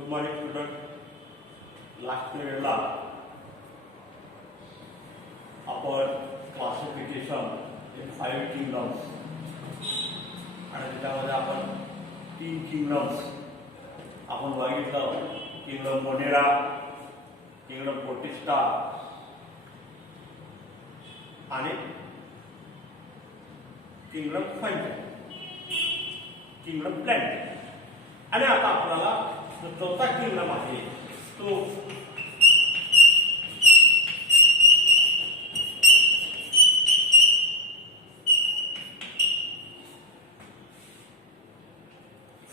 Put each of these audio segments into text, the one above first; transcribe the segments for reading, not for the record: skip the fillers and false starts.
Good morning student. Last पिरियडला आपण classification in 5 kingdoms आणि त्याच्यामध्ये आपण 3 किंगडम्स आपण बघितलं. किंगडम मोनेरा, किंगडम पोर्टिस्टा आणि किंगडम फंजा, किंगडम प्लॅन्ट. आणि आता आपल्याला जो चौथा किंगडम आहे तो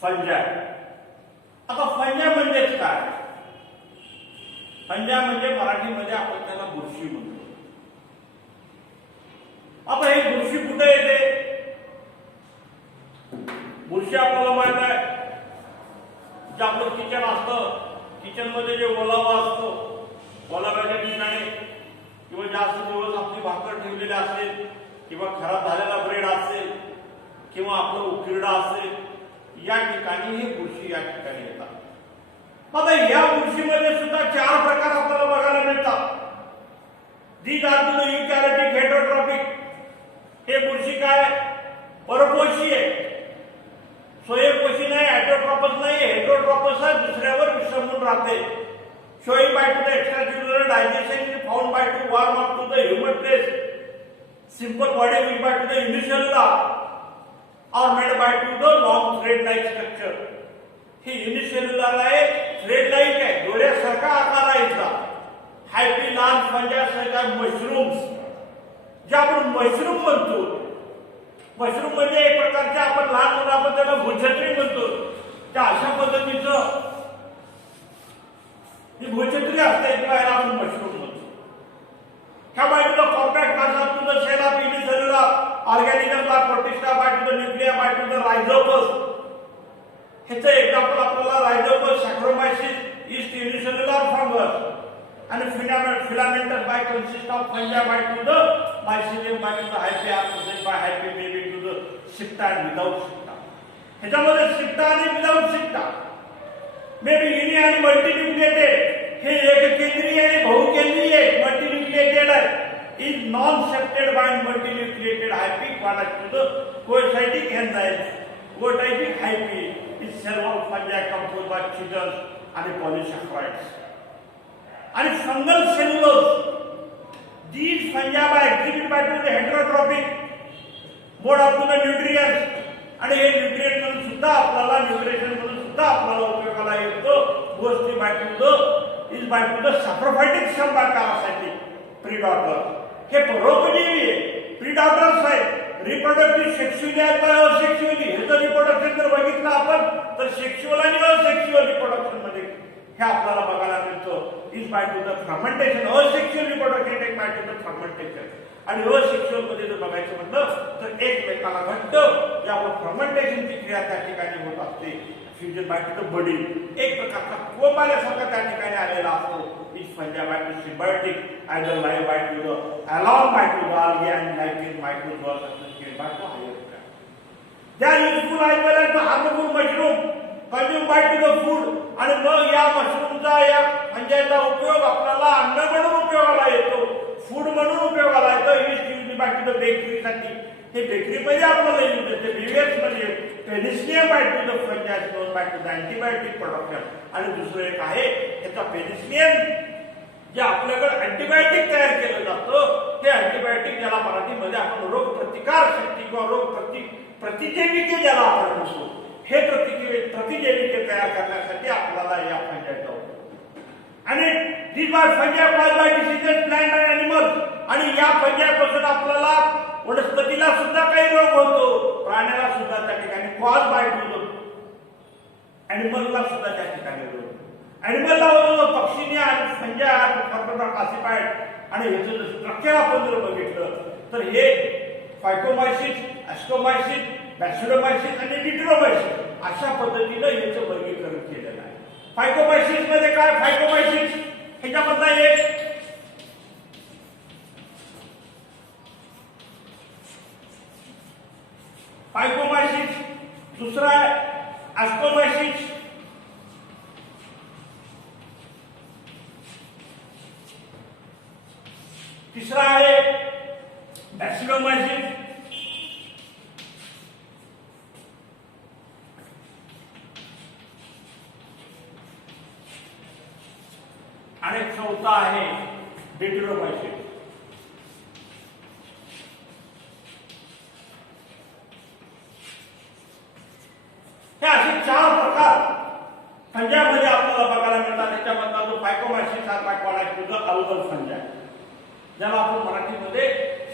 फंजा. आता फंजा म्हणजेच काय? फंजा म्हणजे मराठीमध्ये आपण त्याला बुरशी म्हणतो. आता हे बुरशी कुठे येते? बुरशी आपल्याला माहित आहे, जे आपलं किचन असतं, किचन मध्ये जे ओलावा असतो, ओलाव्याच्या ठिकाणी किंवा जास्त दिवस आपली भाकर ठेवलेली असेल किंवा खराब झालेला ब्रेड असेल किंवा आपलं उकिरडा असेल, या ठिकाणी हे बुरशी या ठिकाणी येतात. आता या बुरशीमध्ये सुद्धा 4 प्रकार आपल्याला बघायला मिळतात. These are two eukaryotic heterotrophic. हे बुरशी काय? परपोषी आहे, स्वयंपोषी नाही, हेटरोट्रॉपस नाही. हेटरोट्रॉपस आहे, दुसऱ्यावर विसंबून राहते. Showing by to the extracellular digestion is found by to warm up to the human place. Simple body will by to the unicellular or made by to the long thread like structure. ही unicellular आहे, thread like आहे, दोऱ्यासारखा आकार आहे याचा. हायपी लहान फंजासारख्या mushrooms, जे आपण मशरूम म्हणतो. मशरूम म्हणजे एक प्रकारचे आपण लहान मुलं आपण त्याला भुजछत्री म्हणतो. त्या अशा पद्धतीचं ही भुजछत्री असते किंवा याला आपण मशरूम म्हणतो. ह्या बाजूला कॉम्पॅक्ट भाषा to the cell of unicellular organism by Protista by to the nuclei by to the Rhizopus. ह्याचं एक्झाम्पल आपल्याला Rhizopus, Saccharomyces is unicellular fungus आणि filamentous by consist of fungi by to the mycelium by to the hyphae आर्कोसिस by hyphae maybe to the septa and without septa. ह्याच्यामध्ये septa आणि without सिप्टा, maybe युनि आणि multinucleated. हे एककेंद्रीय आणि बहुकेंद्रीय multinucleated आहे. is non-septed by multinucleated hyphae connect to the cocytic enzymes. Cocytic hyphae is cell wall fungi composed by chitin and polysaccharides. And fungal cellulose. These fungi are exhibit by the heterotrophic mode of the nutrients. आणि हे nutrient म्हणून सुद्धा आपल्याला nutrition म्हणून सुद्धा आपल्याला उपयोगाला येतो. गोष्टी by to the is by to the saprophytic संपर्कासाठी प्रीडॉटर. हे परोपजीवी आहे, प्रीडॉटर्स आहे. रिप्रोडक्टिव्ह सेक्शुअली आहेत का असेक्शुअली? ह्याचं रिप्रोडक्शन जर बघितलं आपण तर सेक्शुअल आणि असेक्शुअल रिप्रोडक्शन मध्ये हे आपल्याला बघायला मिळतं. Is by to the fermentation. Asexual reproduction is by to the fermentation. आणि असेक्शुअल मध्ये जर बघायचं म्हटलं तर एकमेकाला घट्ट यावर फर्मेंटेशनची क्रिया त्या ठिकाणी होत असते. Fusion bye to the body, एक प्रकारचा कोंब आल्यासारखा त्या ठिकाणी आलेला असतो. Is फंजा by to symbiotic, either live bye to the along bye to the algae and life in microzoas associated by the higher plant. They are useful as well as the harmful mushroom consumed by to the food. आणि मग या मशरूमचा या फंजाचा उपयोग आपल्याला अन्न म्हणून उपयोगाला येतो, फूड म्हणून उपयोगाला येतो. Is used by to the बेकरीसाठी. हे बेकरीमध्ये आपल्याला यूज होते. बीवेक्स मध्ये Penicillium by to the fungus known by to the antibiotic production. आणि दुसरं एक आहे याचा पेनिसिलियम, जे आपल्याकडे अँटीबायोटिक तयार केलं जातं. हे अँटीबायोटिक ज्याला मराठीमध्ये आपण रोग प्रतिकार शक्ती किंवा रोग प्रतिजैविके ज्याला आपण म्हणतो, हे प्रतिजैविके तयार करण्यासाठी आपल्याला या फंजाचा उपयोग. आणि this by फंजा cause by diseases plant and animals. आणि या फंजापासून आपल्याला वनस्पतीला सुद्धा काही रोग होतो, प्राण्याला सुद्धा त्या ठिकाणी कॉज बाय टू एनिमलला सुद्धा त्या ठिकाणी रोग. एनिमलला होतो पक्षीने आणि फंजा क्लासिफाईड. आणि ह्याचं स्ट्रक्चर आपण जर बघितलं तर हे फायकोमायसिस, ॲस्ट्रोमायसिस, बॅसिडोमायसिस आणि डिट्रोमायसिस अशा पद्धतीनं याचं वर्गीकरण केलेलं आहे. फायकोमायसिस मध्ये काय? फायकोमायसिस ह्याच्यामधला एक फायकोमायसिस, दुसरा आहे ॲस्ट्रोमायसिस आणि चौथा आहे डिट्रोमायसिन. हे असे 4 प्रकार फंजामध्ये आपल्याला बघायला मिळतात. त्याच्यामधला जो फायकोमायसिन सारखा कॉलॅक्टिव्ह अल्गल फंजा, ज्याला आपण मराठीमध्ये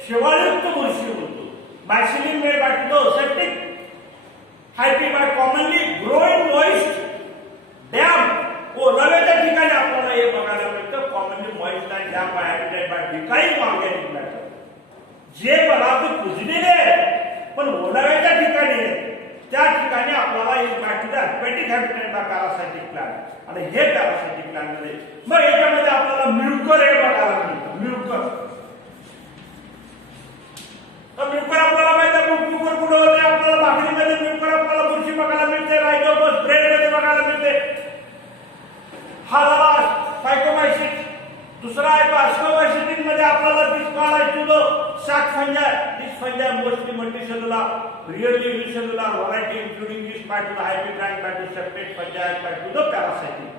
शेवाळयुक्त बुरशी म्हणतो. बायसिलिन made by to the septic hyphae by commonly growing moist damp ओलाव्याच्या ठिकाणी आपल्याला हे बघायला मिळतं. Commonly moist and damp by habitat by decaying organic matter, जे पदार्थ कुजलेले आहेत पण ओलाव्याच्या ठिकाणी आहेत त्या ठिकाणी आपल्याला एक बाकीचा aquatic habitat by parasitic plant. आणि हे पॅरासायटिक प्लांट मध्ये मग याच्यामध्ये आपल्याला म्युकर हे बघायला मिळतं. म्युकर म्युकर आपल्याला माहिती आहे. म्युकर कुठे होते? आपल्याला भाकरीमध्ये म्युकर आपल्याला बुरशी बघायला मिळते. रायझोपस ब्रेड मध्ये बघायला मिळते. हा झाला फायकोमायसिन. दुसरा आहे तो अस्कोबायसिटिन मध्ये आपल्याला this collective sac fungi. This fungi mostly multicellular, rarely unicellular variety including this by to the hybrid and by to separate fungi by to the parasitic.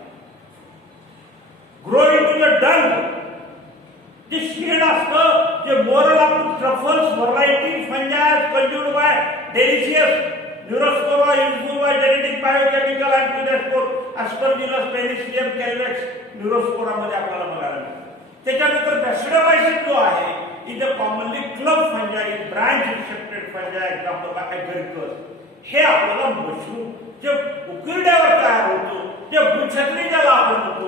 Grow into the dung. जे शीड असतं जे morel of truffles variety fungi consumed by delicious Neurospora useful by genetic biochemical and प्रिडेस्पोर Aspergillus Penicillium कॅल्वेक्स Neurospora मध्ये आपल्याला बघायला मिळतं. त्याच्यानंतर बॅसिडोमायसिन जो आहे is a commonly club fungi is branch रिसेप्टेड फंजा example by Agaricus. हे आपल्याला मशरूम जे उकिरड्यावर तयार होतो, जे भूछत्री ज्याला आपण म्हणतो,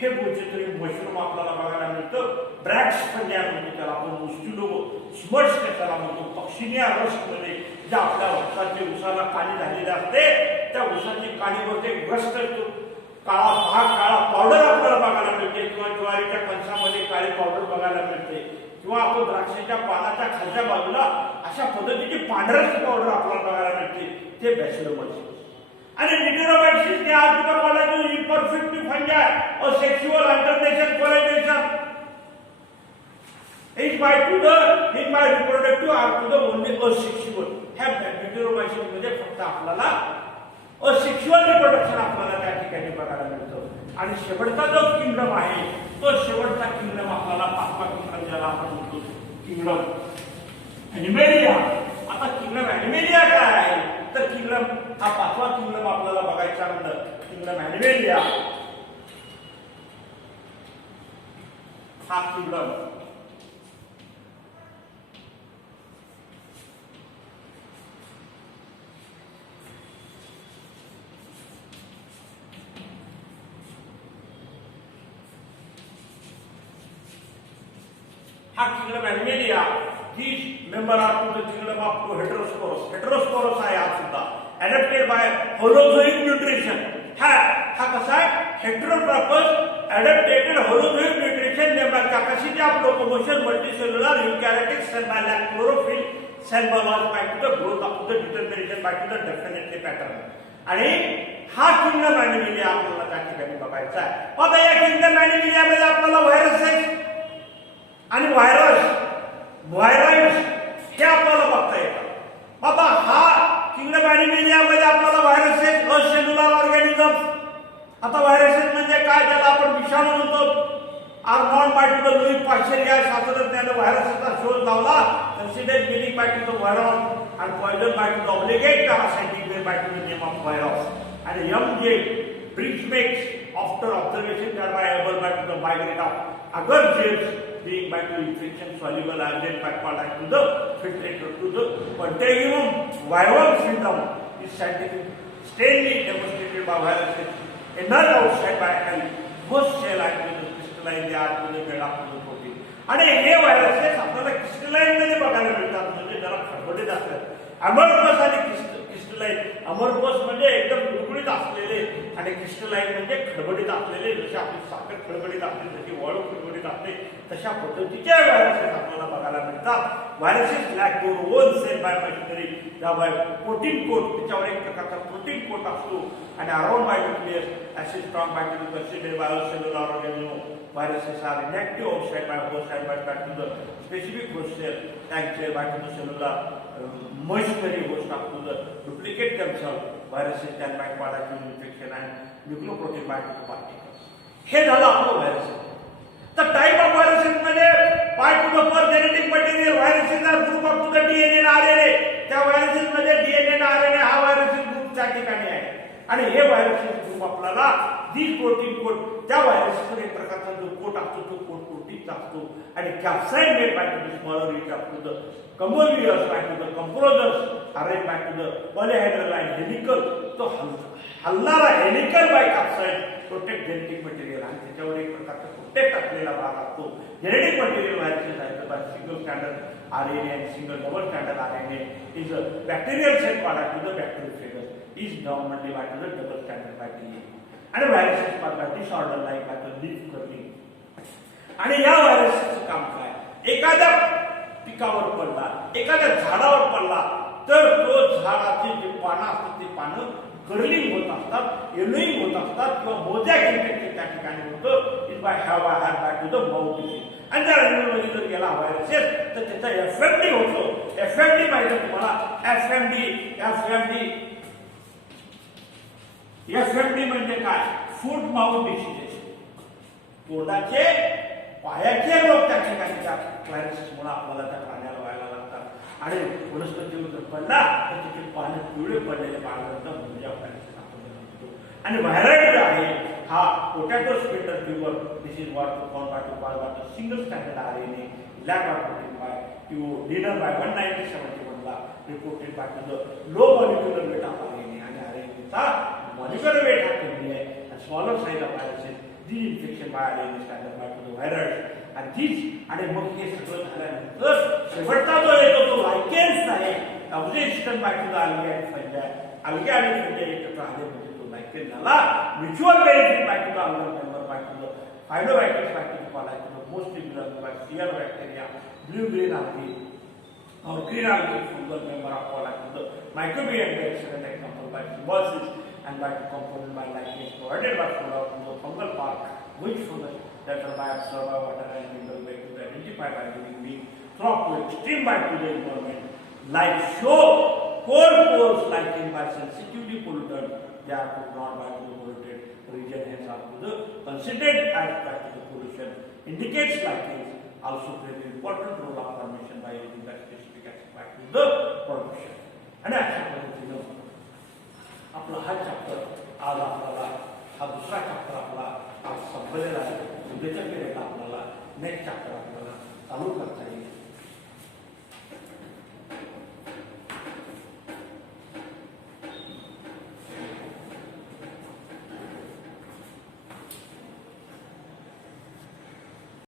हे भूछत्री मशरूम आपल्याला बघायला मिळतं. ब्रॅक्स फंजा म्हणजे त्याला आपण मुस्टिलो स्मर्ट्स त्याला म्हणतो. पक्षिनिया रस्ट मध्ये ज्या आपल्या उसाला काळी झालेली असते त्या उसाची काळीवरती ग्रस्त काळा भाग काळा पावडर आपल्याला बघायला मिळते. किंवा ज्वारीच्या कणसामध्ये काळी पावडर बघायला मिळते. किंवा आपण द्राक्षाच्या पानाच्या खालच्या बाजूला अशा पद्धतीची पांढऱ्याची पावडर आपल्याला बघायला मिळते. ते बॅसिलोमायसिस. आणि डिट्रोमायसिस हे आजूबाजूला कॉलॅक्टिव्ह इम्परफेक्ट फंजा और सेक्सुअल अल्टरनेशन कोलेटेशन is by to the in by reproductive or to the only asexual. ह्या डिट्रोमायसिन मध्ये फक्त आपल्याला असेक्सुअल रिप्रोडक्शन आपल्याला त्या ठिकाणी बघायला मिळतं. आणि शेवटचा जो किंगडम आहे तो शेवटचा किंगडम आपल्याला 5वा किंगडम ज्याला आपण म्हणतो किंगडम ॲनिमेलिया. आता किंगडम ॲनिमेलिया काय आहे तर किंगडम हा 5वा किंगडम आपल्याला बघायचा नंतर किंगडम ॲनिमेलिया हा kingdom kingdom Animalia, these members are to the kingdom of Heterosporus. Heterosporus आहे हा सुद्धा adapted by holozoic nutrition. हा कसा आहे heterotropous adapted holozoic nutrition named capacity of locomotion multicellular eukaryotic cell by lack chlorophyll cell biology by to the growth of the determination by to the definitely pattern. आणि हा kingdom Animalia आपल्याला त्या ठिकाणी बघायचा आहे. आता या किंगडम ॲनिमेलिया मध्ये आपल्याला व्हायरसेस आणि व्हायराइड्स हे आपल्याला बघता येतात. बाबा हा किंगडम ॲनिमेलिया मध्ये आपल्याला व्हायरसेस असेल्युलर ऑर्गॅनिझम्स. आता व्हायरसेस म्हणजे काय ज्याला आपण विषाणू म्हणतो. Are known by to the Louis Pasteur या शास्त्रज्ञाने व्हायरसचा शोध लावला. Considered meaning by to the virion आणि poison by to the obligate parasitic way by to the name of virus. आणि एम.जे. ब्रिक्समेक्स after observation done by able by to the migrate of agar germs being by to infection soluble agent by contact to the filtrator to the contagium viral syndrome is scientific strongly demonstrated by viruses and not outside by health. Most cell are to the crystalline they are to the made up to the protein. आणि हे viruses आपल्याला crystalline मध्ये बघायला मिळतात. म्हणजे जरा खडबडीत असतात. अमोर्फस आणि क्रिस्टलाइन. अमोर्फस म्हणजे एकदम गुळगुळीत असलेले आणि क्रिस्टलाइन म्हणजे खडबडीत असलेले. जसे आपली साखर खडबडीत असते, जशी वाळू खडबडीत असते, तशा पद्धतीचे व्हायरसेस आपल्याला बघायला मिळतात. Viruses lack their own cell by machinery ज्यामुळे प्रोटीन कोट त्याच्यावर एक प्रकारचा प्रोटीन कोट असतो आणि around by nucleus acid strong by to considered biocellular organism. Viruses are inactive outside by host and by back to the specific host cell, tank cell, back to the cellular machinery host up to the duplicate themselves. Viruses can bind bacterial infection and nucleoprotein bind to the particles. हे झालं आपलं virus. The type of viruses मध्ये part to the first genetic material viruses are group up to the DNA and RNA. त्या viruses मध्ये DNA आणि RNA हा viruses group त्या ठिकाणी आहे आणि हे viruses group आपल्याला जी प्रोटीन कोड त्या viruses एक प्रकारचा जो कोट असतो तो कोट प्रोटीन असतो आणि capsid made by the smaller unit up to the convolvulus back to the composers arranged back to the polyhedral and helical तो हलणारा helical by capsid protect genetic material आणि त्याच्यावर एक प्रकारचा प्रोटेक्ट असलेला भाग असतो genetic material viruses आहेत by single standard RNA and single double standard RNA is a bacterial cell product to the bacteriophagous is normally by to the double standard by DNA and viruses are by disorder like by the leaf curling आणि या व्हायरसचं काम काय एखाद्या पिकावर पडला एखाद्या झाडावर पडला तर तो झाडाचे जे पानं असतात ते पानं कर्लिंग होत असतात येलोइंग होत असतात किंवा मोजॅक इन्फेक्शन त्या ठिकाणी होतं is by have I have back to the mouth disease आणि त्या ॲनिमलमध्ये जर गेला व्हायरसेस तर त्याचा एफएमडी होतो एफएमडी माहिती तुम्हाला एफएमडी म्हणजे काय फूट माउथ डिसीजेस तोंडाचे पायाचे रोग त्या ठिकाणी त्या व्हायरसमुळे आपल्याला त्या प्राण्याला व्हायला लागतात आणि वनस्पतीवर जर पडला तर तिथे पाणी पिवळे पडलेले पाण्याचा म्हणजे आणि व्हायरल जे आहे हा potato spindle tuber this is what found by to by single standard RNA lack of protein by Diener by 1971 ला reported by to the low molecular weight of RNA आणि आरएनएचा मॉलिक्युलर वेट हा कमी आहे आणि smaller size of viruses the infection by RNA standard by to the virus आणि तीच आणि मग हे सगळं झाल्यानंतर शेवटचा जो येतो तो लायकेन्स आहे observation bye to the algae आणि फंजाय अल्गे आणि फंजाय एकत्र आले म्हणजे तो लायकेन झाला mutual benefit by to the algae member by to the phytobacteria by to the कोलायटो मोस्ट इम्युनल बाय सियर bacteria blue green algae or green algae fungal member of collagen the microbial excellent example by symbiosis and by component by lichens provided by the fungal part which fungus that are by absorb by water and mineral way to identify by living being through to extreme by to the environment like show core pores like in by sensitively polluted they are put not by the polluted region hence are to the considered as by to the pollution indicates lichens also play an important role of formation by using that specific aspect to the production and अशा पद्धतीनं आपला हा chapter आज आपल्याला हा दुसरा chapter आपला आज संपलेला आहे उद्याच्या पिरियडला आपल्याला नेक्स्ट चॅप्टर आपल्याला चालू करता येईल